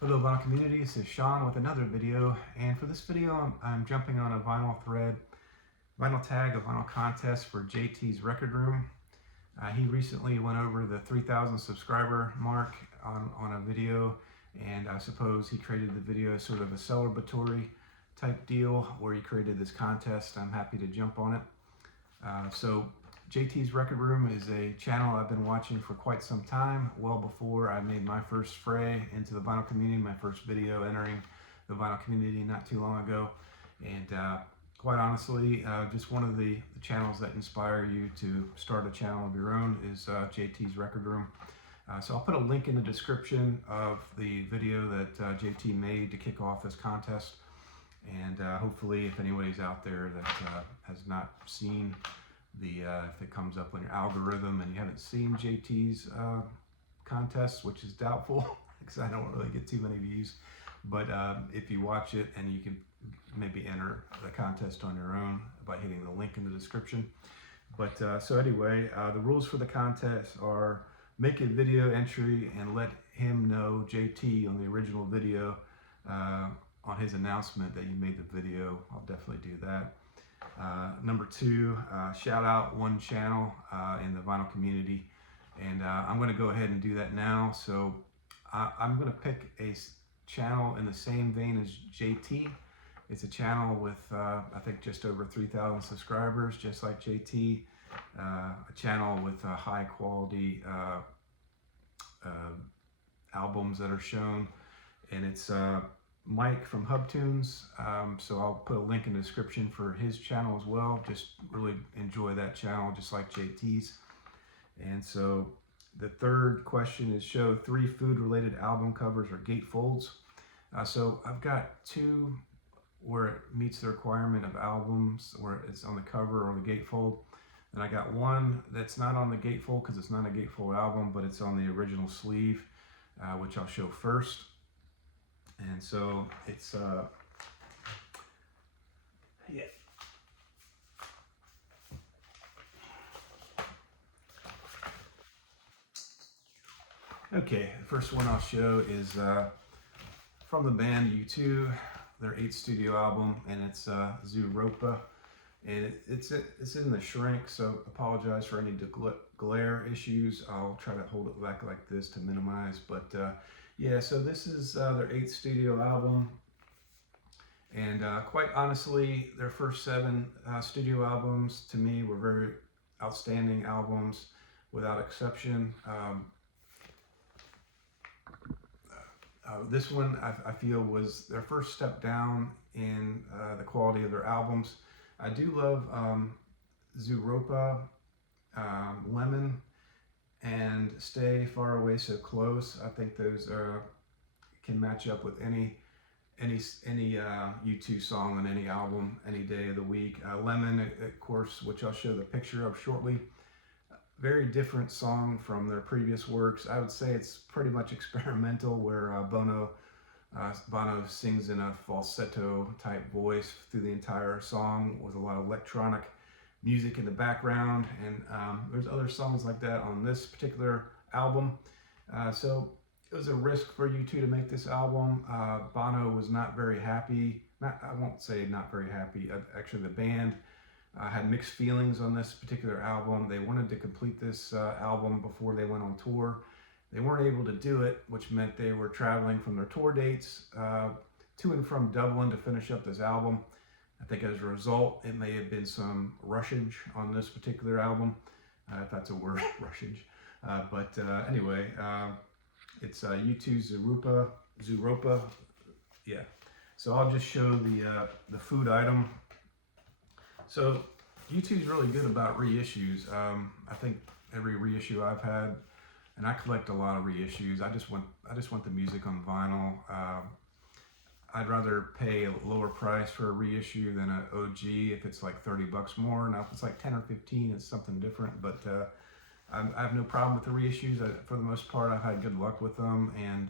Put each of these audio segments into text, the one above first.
Hello vinyl community, this is Sean with another video, and for this video I'm jumping on a vinyl thread, vinyl tag, a vinyl contest for JT's Record Room. He recently went over the 3,000 subscriber mark on a video, and I suppose he created the video as sort of a celebratory type deal where he created this contest. I'm happy to jump on it. So JT's Record Room is a channel I've been watching for quite some time, well before I made my first foray into the vinyl community, my first video entering the vinyl community not too long ago. And quite honestly, just one of the channels that inspire you to start a channel of your own is JT's Record Room. So I'll put a link in the description of the video that JT made to kick off this contest. And hopefully if anybody's out there that has not seen if it comes up on your algorithm and you haven't seen JT's contest, which is doubtful because I don't really get too many views, but if you watch it, and you can maybe enter the contest on your own by hitting the link in the description. But so anyway, the rules for the contest are: make a video entry and let him know, JT, on the original video, on his announcement that you made the video. I'll definitely do that. Number two, shout out one channel in the vinyl community, and I'm going to go ahead and do that now. So I'm going to pick a channel in the same vein as JT. It's a channel with I think just over 3,000 subscribers, just like JT. A channel with high quality albums that are shown, and it's Mike from Hubtunes, so I'll put a link in the description for his channel as well. Just really enjoy that channel, just like JT's. And so the third question is: show 3 food-related album covers or gatefolds. So I've got 2 where it meets the requirement of albums, where it's on the cover or the gatefold. And I got 1 that's not on the gatefold because it's not a gatefold album, but it's on the original sleeve, which I'll show first. And so it's yeah. Okay, the first one I'll show is from the band U2, their 8th studio album, and it's Zooropa, and it's in the shrink, so apologize for any glare issues. I'll try to hold it back like this to minimize, but yeah, so this is their 8th studio album, and quite honestly, their first 7 studio albums to me were very outstanding albums, without exception. This one I feel was their first step down in the quality of their albums. I do love Zooropa, Lemon, and Stay Far Away So Close. I think those can match up with any U2 song on any album, any day of the week. Lemon, of course, which I'll show the picture of shortly. Very different song from their previous works. I would say it's pretty much experimental, where Bono sings in a falsetto type voice through the entire song with a lot of electronic music in the background, and there's other songs like that on this particular album. So it was a risk for U2 to make this album. Bono was not very happy. I won't say not very happy. Actually, the band had mixed feelings on this particular album. They wanted to complete this album before they went on tour. They weren't able to do it, which meant they were traveling from their tour dates to and from Dublin to finish up this album. I think as a result, it may have been some rushage on this particular album, if that's a word, rushage. But anyway, it's U2's Zooropa. Yeah. So I'll just show the food item. So U2's really good about reissues. I think every reissue I've had, and I collect a lot of reissues. I just want the music on vinyl. I'd rather pay a lower price for a reissue than an OG if it's like $30 more. Now, if it's like 10 or 15, it's something different. But I have no problem with the reissues. For the most part, I've had good luck with them. And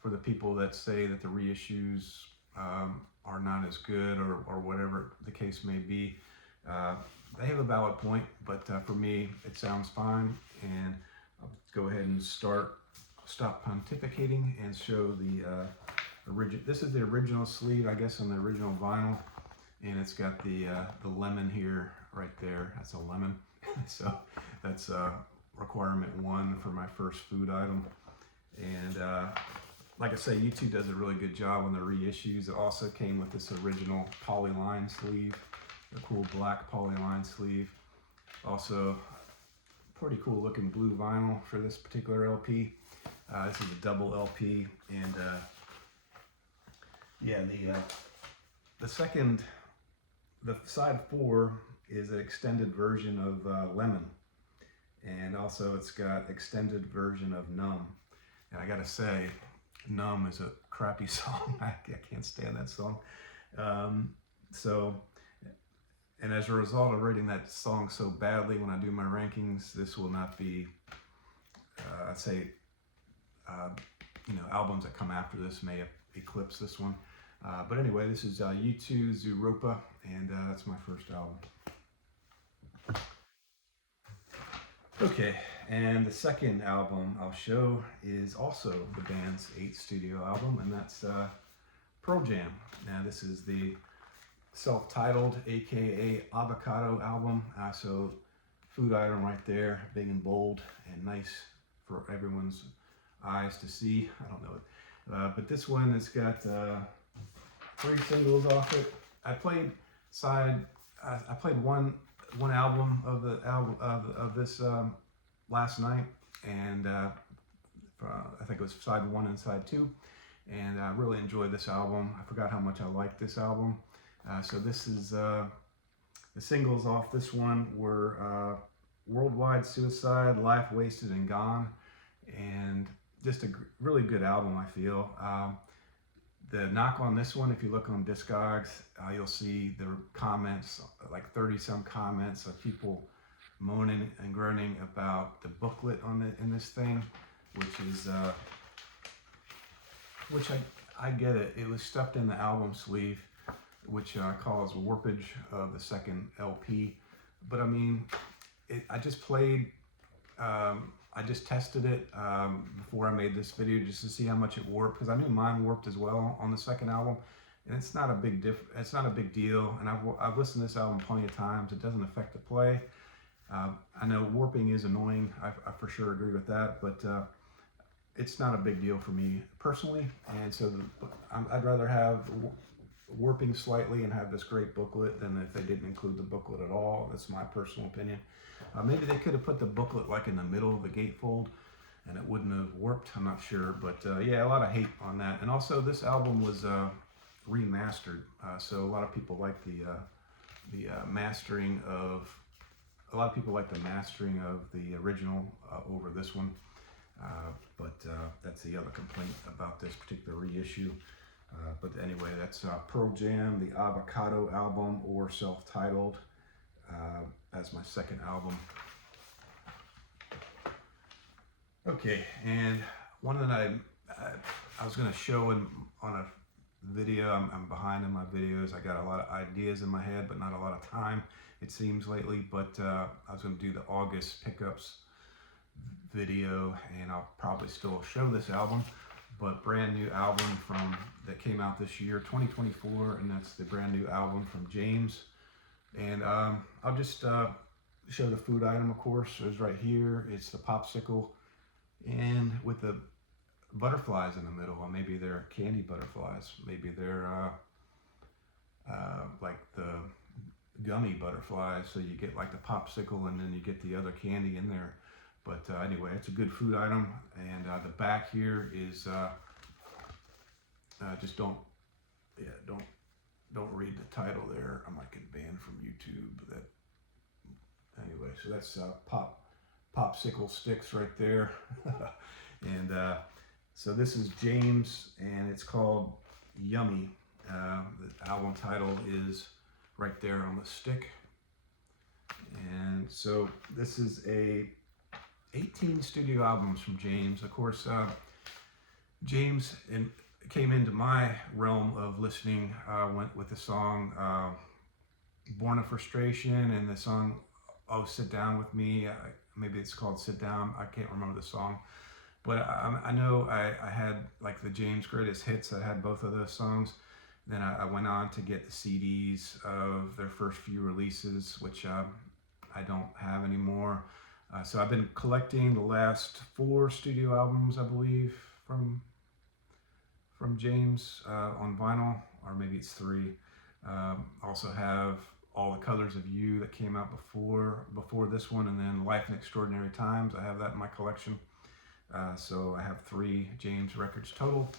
for the people that say that the reissues are not as good, or whatever the case may be, they have a valid point. But for me, it sounds fine. And I'll go ahead and start stop pontificating and show the original. This is the original sleeve, I guess, on the original vinyl, and it's got the lemon here, right there. That's a lemon. So that's requirement 1 for my first food item. And like I say, YouTube does a really good job on the reissues. It also came with this original polyline sleeve, the cool black polyline sleeve. Also, pretty cool looking blue vinyl for this particular LP. This is a double LP, and yeah, the side 4 is an extended version of Lemon, and also it's got extended version of Numb. And I gotta say, Numb is a crappy song. I can't stand that song. And as a result of rating that song so badly, when I do my rankings, this will not be, I'd say, albums that come after this may eclipse this one. But anyway, this is U2 Zooropa, and that's my first album. Okay, and the second album I'll show is also the band's 8th studio album, and that's Pearl Jam. Now, this is the self-titled, aka Avocado album. So food item right there, big and bold and nice for everyone's eyes to see. I don't know it, but this one has got 3 singles off it. I played one album of this last night, and I think it was side 1 and side 2, and I really enjoyed this album. I forgot how much I liked this album. So this is the singles off this one were Worldwide Suicide, Life Wasted and Gone, and just a really good album, I feel. The knock on this one, if you look on Discogs, you'll see the comments, like 30-some comments of people moaning and groaning about the booklet in this thing, which I get it. It was stuffed in the album sleeve, which causes warpage of the second LP. But I mean, I just played. I just tested it before I made this video just to see how much it warped, because I knew mine warped as well on the second album, and it's not a big it's not a big deal. And I've listened to this album plenty of times. It doesn't affect the play. I know warping is annoying. I for sure agree with that, but it's not a big deal for me personally. And so I'd rather have warping slightly and have this great booklet than if they didn't include the booklet at all. That's my personal opinion. Maybe they could have put the booklet like in the middle of the gatefold and it wouldn't have warped. I'm not sure, but yeah, a lot of hate on that. And also, this album was remastered, so a lot of people like the mastering of. A lot of people like the mastering of the original over this one, but that's the other complaint about this particular reissue. But anyway, that's Pearl Jam, the Avocado album, or self-titled, as my second album. Okay, and one that I was going to show on a video. I'm behind in my videos. I got a lot of ideas in my head, but not a lot of time, it seems, lately. But I was going to do the August pickups video, and I'll probably still show this album, but brand new album that came out this year, 2024, and that's the brand new album from James. And I'll just show the food item, of course. It's right here. It's the popsicle, and with the butterflies in the middle. Or maybe they're candy butterflies. Maybe they're like the gummy butterflies. So you get like the popsicle, and then you get the other candy in there. But anyway, it's a good food item. And the back here is just don't read the title there. I might get banned from YouTube. Anyway, so that's popsicle sticks right there. And so this is James, and it's called Yummy. The album title is right there on the stick. And so this is 18 studio albums from James. Of course, James came into my realm of listening went with the song Born of Frustration, and the song Oh Sit Down With Me. Maybe it's called Sit Down. I can't remember the song. But I know I had like the James Greatest Hits. I had both of those songs. Then I went on to get the CDs of their first few releases, which I don't have anymore. So I've been collecting the last 4 studio albums, I believe, from James on vinyl, or maybe it's 3. Also have All the Colors of You that came out before this one, and then Life in Extraordinary Times. I have that in my collection. So I have 3 James records total,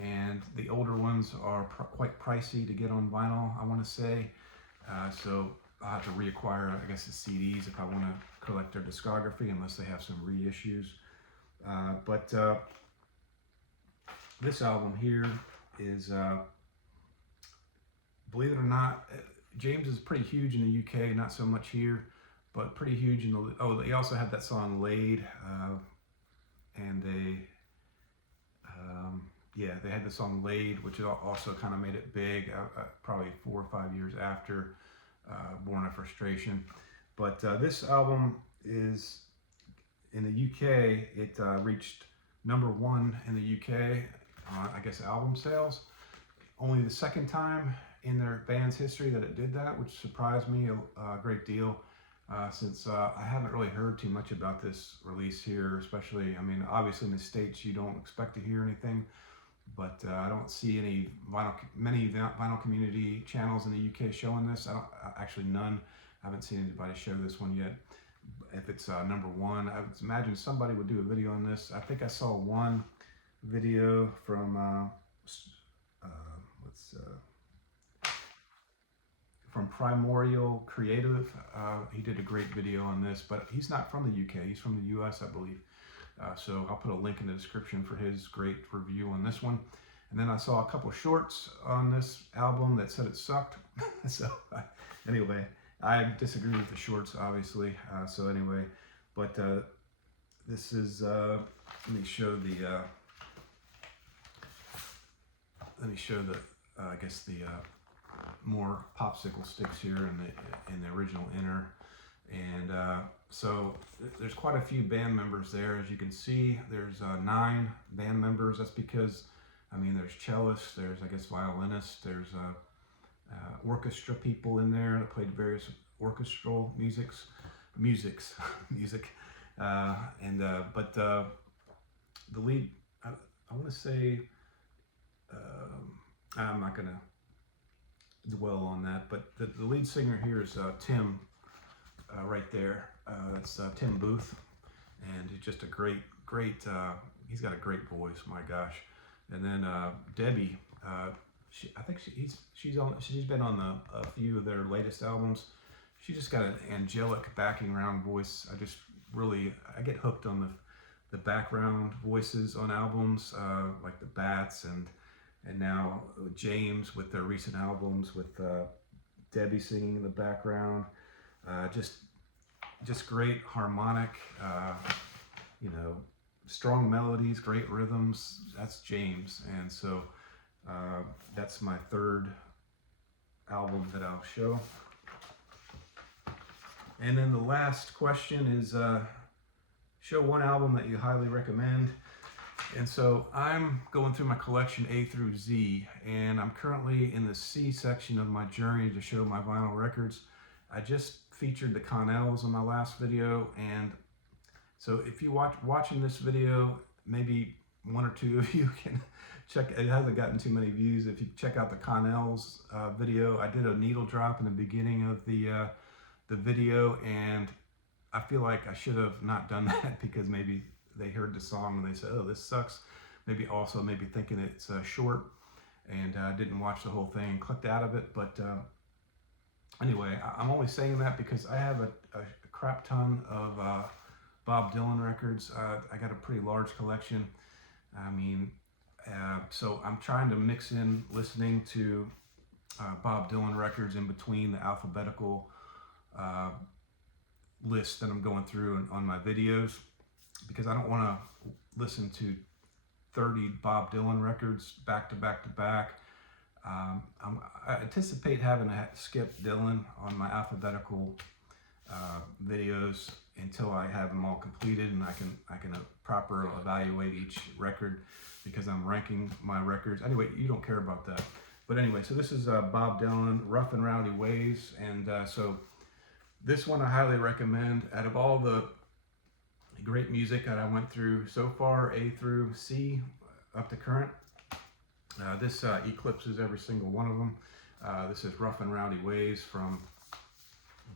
and the older ones are quite pricey to get on vinyl, I want to say. So I'll have to reacquire, I guess, the CDs if I want to collect their discography, unless they have some reissues. But this album here is, believe it or not, James is pretty huge in the UK, not so much here, but pretty huge in the, oh, they also had that song Laid, and yeah, they had the song Laid, which also kind of made it big, probably 4 or 5 years after Born of Frustration. But this album is, in the UK, it reached #1 in the UK on, I guess, album sales. Only the second time in their band's history that it did that, which surprised me a great deal, since I haven't really heard too much about this release here, especially, I mean, obviously in the States you don't expect to hear anything, but I don't see many vinyl community channels in the UK showing this. Actually none. I haven't seen anybody show this one yet. If it's #1, I would imagine somebody would do a video on this. I think I saw one video from from Primordial Creative. He did a great video on this, but he's not from the UK. He's from the US, I believe. So I'll put a link in the description for his great review on this one. And then I saw a couple shorts on this album that said it sucked. So anyway, I disagree with the shorts, obviously. So anyway, but this is, let me show the, I guess the more popsicle sticks here in the original inner. And so there's quite a few band members there. As you can see, there's 9 band members. That's because, I mean, there's cellists, there's, I guess, violinists, there's orchestra people in there that played various orchestral music. But the lead, I want to say, I'm not going to dwell on that, but the lead singer here is Tim, right there. That's Tim Booth, and he's just a great, he's got a great voice, my gosh. And then Debbie, I think she's been on a few of their latest albums. She just got an angelic backing round voice. I get hooked on the background voices on albums, like the Bats and now James with their recent albums with Debbie singing in the background. Just great harmonic, strong melodies, great rhythms. That's James. And so that's my 3rd album that I'll show. And then the last question is, show one album that you highly recommend. And so I'm going through my collection A through Z, and I'm currently in the C section of my journey to show my vinyl records. I just featured the Connells in my last video, and so if you watching this video, maybe 1 or 2 of you can check. It hasn't gotten too many views. If you check out the Connells video, I did a needle drop in the beginning of the video, and I feel like I should have not done that, because maybe they heard the song and they said, oh, this sucks. Maybe thinking it's short, and didn't watch the whole thing and clicked out of it. But anyway, I'm only saying that because I have a crap ton of Bob Dylan records. I got a pretty large collection. I mean, so I'm trying to mix in listening to Bob Dylan records in between the alphabetical list that I'm going through on my videos, because I don't want to listen to 30 Bob Dylan records back to back to back. I anticipate having to skip Dylan on my alphabetical videos until I have them all completed, and I can proper evaluate each record, because I'm ranking my records. Anyway, you don't care about that. But anyway, so this is Bob Dylan, Rough and Rowdy Ways, and so this one I highly recommend. Out of all the great music that I went through so far, A through C, up to current, this eclipses every single one of them. This is Rough and Rowdy Ways from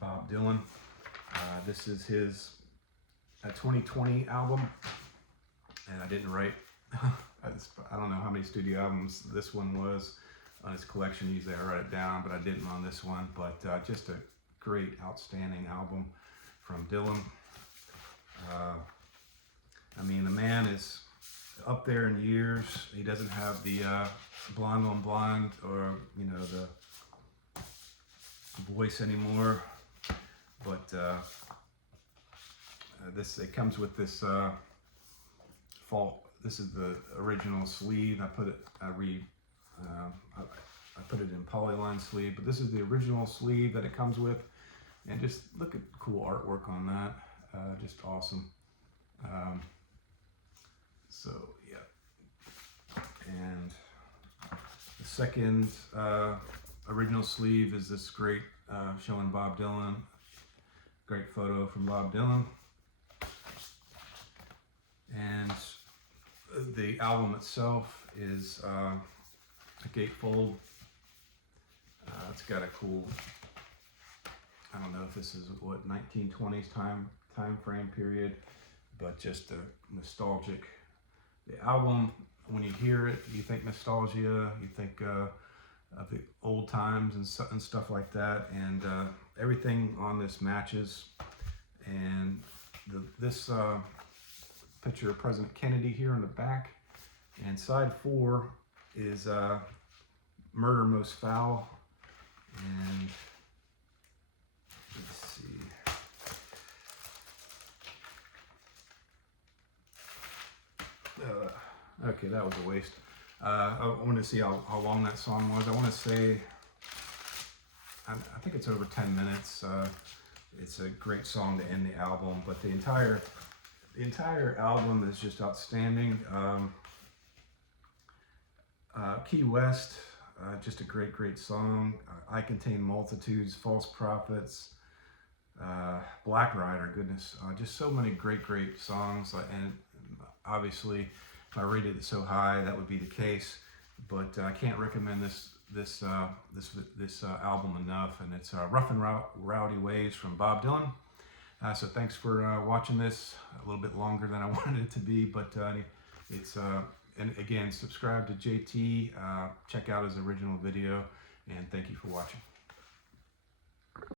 Bob Dylan. This is his 2020 album, and I didn't write, I don't know how many studio albums this one was on his collection. Usually I write it down, but I didn't on this one. But just a great, outstanding album from Dylan. I mean, the man is up there in years. He doesn't have the blonde on blonde, or the voice anymore. But it comes with this This is the original sleeve. I put it in polyline sleeve, but this is the original sleeve that it comes with. And just look at cool artwork on that. Just awesome. So yeah. And the second original sleeve is this great showing Bob Dylan. Great photo from Bob Dylan. And the album itself is a gatefold. It's got a cool, I don't know if this is what 1920s time frame period, but just a nostalgic. The album, when you hear it, you think nostalgia, you think of the old times and stuff like that, and everything on this matches. And this picture of President Kennedy here in the back, and side 4 is Murder Most Foul. And let's see. Okay, that was a waste. I want to see how long that song was. I want to say, I think it's over 10 minutes. It's a great song to end the album, but the entire album is just outstanding. Key West, just a great song. I Contain Multitudes, False Prophets, Black Rider, goodness, just so many great songs. And obviously, if I rated it so high, that would be the case. But I can't recommend this album enough. And it's Rough and Rowdy Ways from Bob Dylan. So thanks for watching this. A little bit longer than I wanted it to be, but it's and again, subscribe to JT, check out his original video, and thank you for watching.